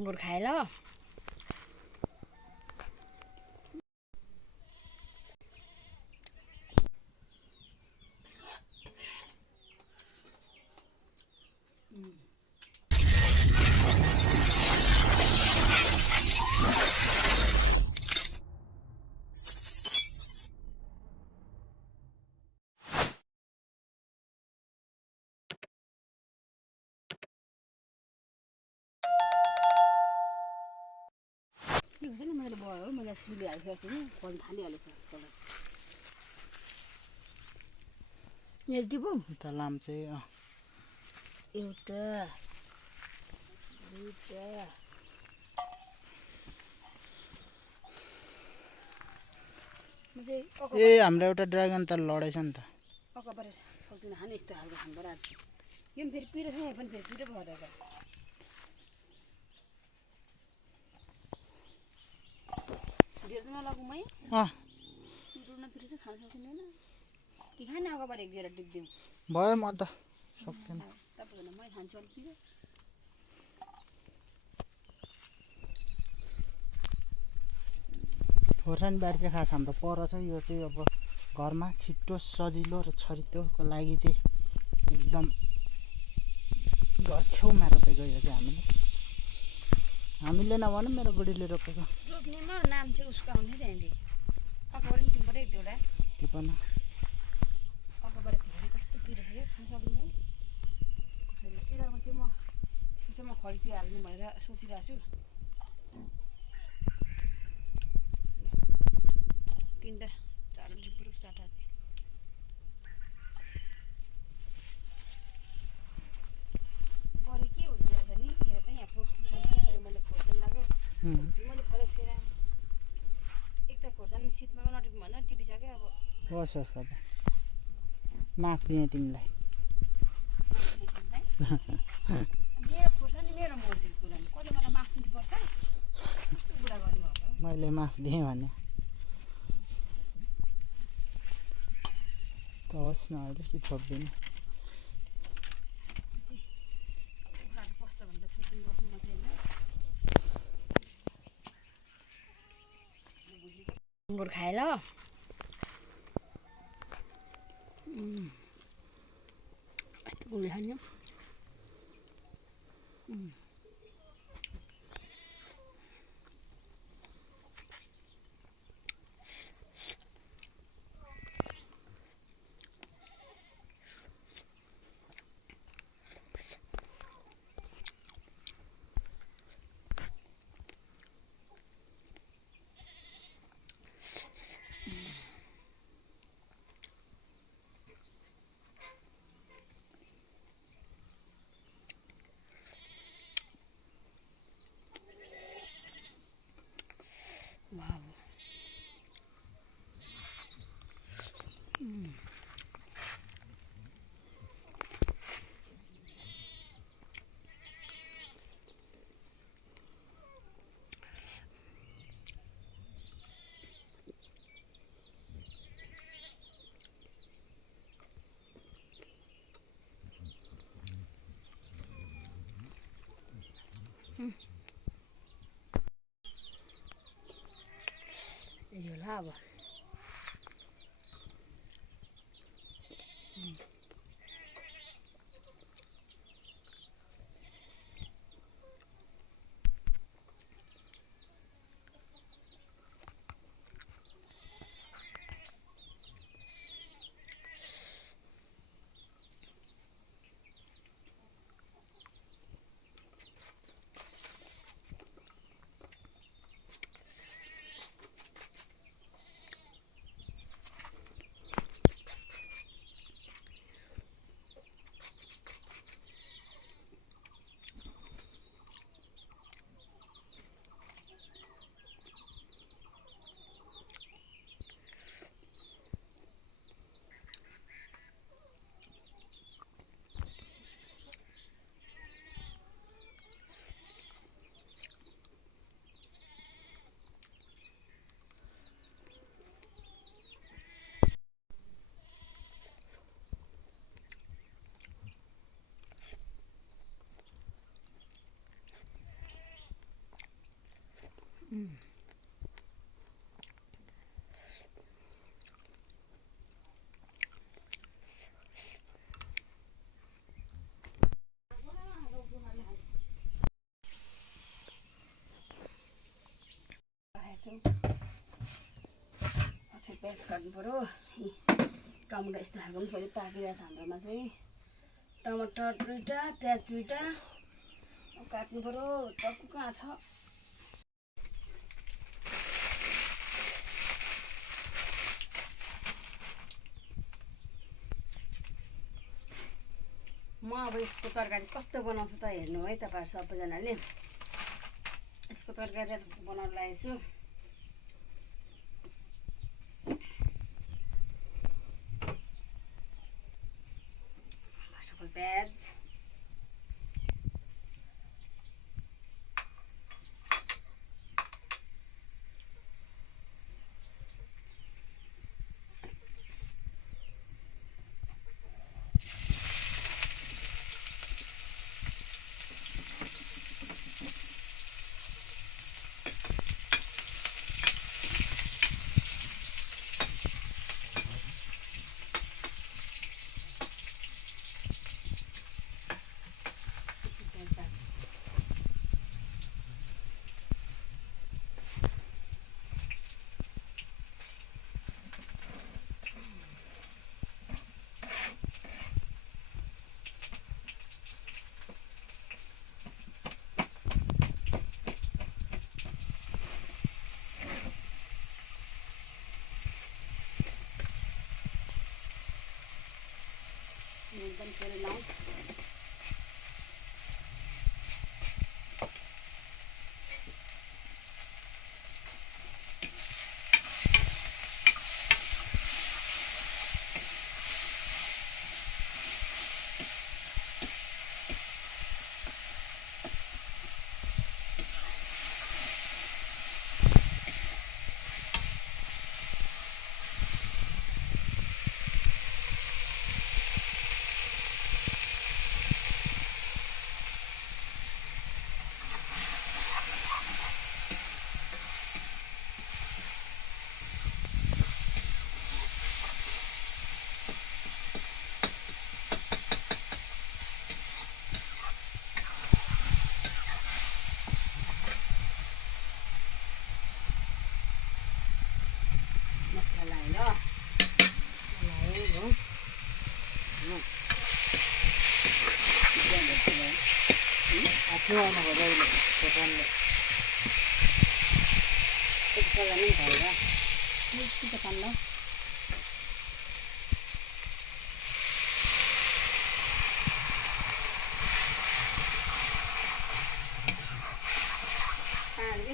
अङ्गुर खाए ल मैले भयो मैले सुलिहालेको थिएँ फल थालिहालेछ टिपौँ त लाम्चे एउटा दुईटा ए हाम्रो एउटा ड्रागन त लडेछ नि त अकबर सक्दिनँ खाने यस्तो खालको खानु रात यो पनि फेरि पिरो छ पनि फेरि पिरो भयो त ढेर नलागौँ मै पिरो चाहिँ खान सकिँदैन कि खाने अकबर एक दिएर टिप्दिउँ भयो म त सक्दिनँ तपाईँभन्दा मै खान्छु अलिक पिरो खोर्सानी बारी चाहिँ खास हाम्रो पर छ यो चाहिँ अब घरमा छिट्टो सजिलो र छरितोको लागि चाहिँ एकदम घर छेउमा रोपेको यो चाहिँ हामीले नभनौँ मेरो बुढीले रोपेको रोप्नेमा नाम चाहिँ उसको आउँथ्यो नि अहिले अकबर नि टिप्बाट एक दुईवटा टिपन अकबर फेरि कस्तो पिरो थियो खान सकिँदैन यिनीहरूमा चाहिँ म खरिदिइहाल्नु भनेर सोचिरहेको छु तिनवटा चारवटा पुरुष चारवटा गरे के हुँदो रहेछ नि हेर त यहाँ खोर्सानी मैले खोर्सानी लाग्यो मैले फरक सेरा एक त खोर्सानी शीतमा नटिप्नु भन्दा टिपिसक्यो अब होस् होस् अब माफ दिएँ तिमीलाई मेरो खोर्सानी मेरो मर्जीको कुरा नि कसले मलाई माफ दिनुपर्छ कस्तो कुरा गर्नुभएको मैले माफ दिएँ भने त होस् न अहिले के छोड्दिनु अङ्गुर खाए ल गुलियो खाने वाह यो ल अब पेस्ट काट्नु पऱ्यो टमाटर यस्तो खालको पनि थोरै पाकिरहेको छ हाम्रोमा चाहिँ टमाटर 2टा प्याज 2टा काट्नु पऱ्यो चक्कु कहाँ छ म अब यसको तरकारी कस्तो बनाउँछु त हेर्नु है तपाईँहरू सबैजनाले यसको तरकारी बनाउन लागेको छु प्याज एकदम तेल लाउँ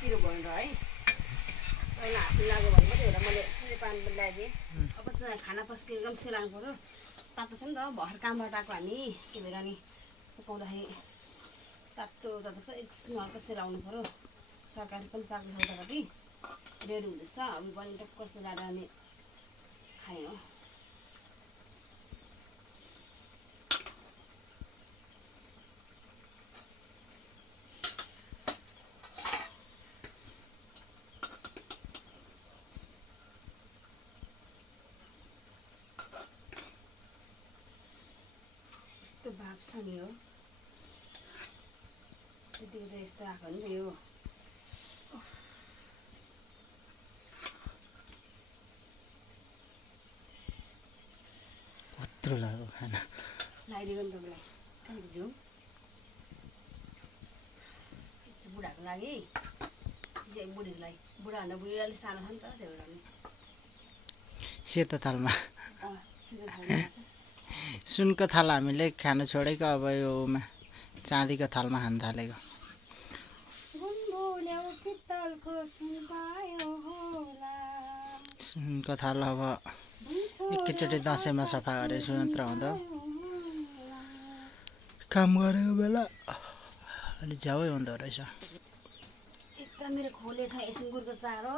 पिरो भयो है पहिला हात लाग्यो भने मात्रै हेर मैले पुरै पानी ल्याइदिएँ अब चाहिँ खाना पस्के एकदम सेलाउनु पऱ्यो तातो छ नि त भर्खर कामबाट आएको हामी त्यही भएर नि पकाउँदाखेरि तातो तातो चाहिँ एकछिन हल्का सेलाउनु पऱ्यो तरकारी पनि पाक्नु छ उतापट्टि रेडी हुँदैछ अब पनि टक्क सेलाएर अनि खाने हो भाप छ नि हो त्यतिको त यस्तो आएको नि त यो कत्रो लाग्यो खाना लगाइदिएको नि तपाईँलाई कहाँनिर जाउँ यसो बुढाको लागि बुढीको लागि बुढाभन्दा बुढी अलिक सानो छ नि त त्यही भएर नि सेतो थालमा सिधै खानु सुनको थाल हामीले खानु छोडेको अब योमा चाँदीको थालमा खान थालेको सुनको थाल अब एकैचोटि दसैँमा सफा गरेर सुनत्र हुँदा काम गरेको बेला अलि झ्याउै हुँदो रहेछ एकदम मेरो खोले छ सुँगुरको चारो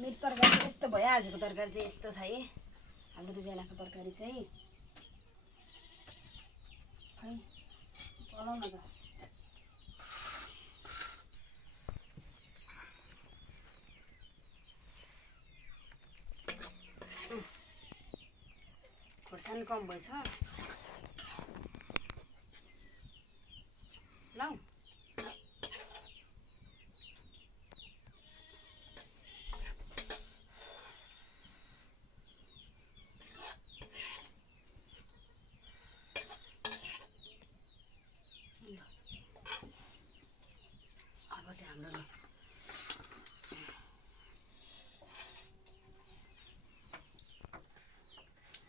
मेरो तरकारी चाहिँ यस्तो भयो आजको तरकारी चाहिँ यस्तो छ है हाम्रो दुईजनाको तरकारी चाहिँ खै चलाउ न त खोर्सानी कम भएछ ल अब चाहिँ हाम्रो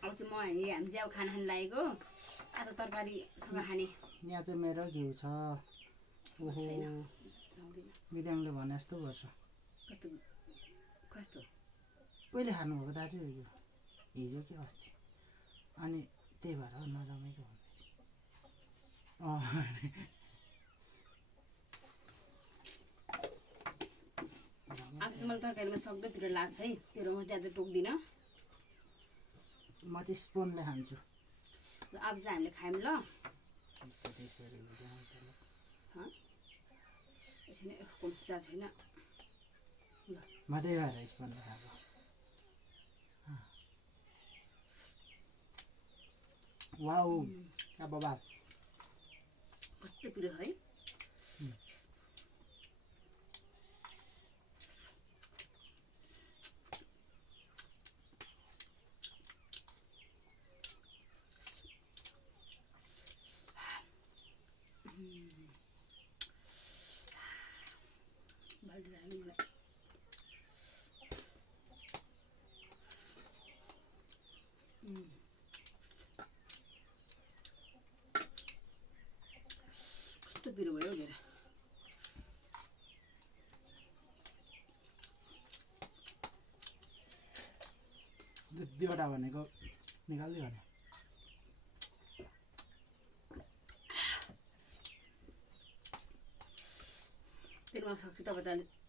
अब चाहिँ हामी चाहिँ अब खाना खान लागेको आज तरकारीसँग खाने यहाँ चाहिँ मेरो घिउ छ ओहो बिदाङले भने जस्तो गर्छ कस्तो कस्तो कहिले खानुभएको दाजु यो हिजो कि अस्ति अनि त्यही भएर नजमेको आज चाहिँ मलाई तरकारीमा सक्दोतिर लाग्छ है त्यो म चाहिँ आज टोक्दिनँ म चाहिँ स्पुनले खान्छु अब चाहिँ हामीले खायौँ ल एकछिन कोही छैन ल मात्रै भएर स्पुनले खाएको वाउ क्या बबाल कस्तो पिरो है कस्तो पिरो भयो हेर दुईवटा भनेको निकाल्दै भने तेलमा सक्छु तपाईँ त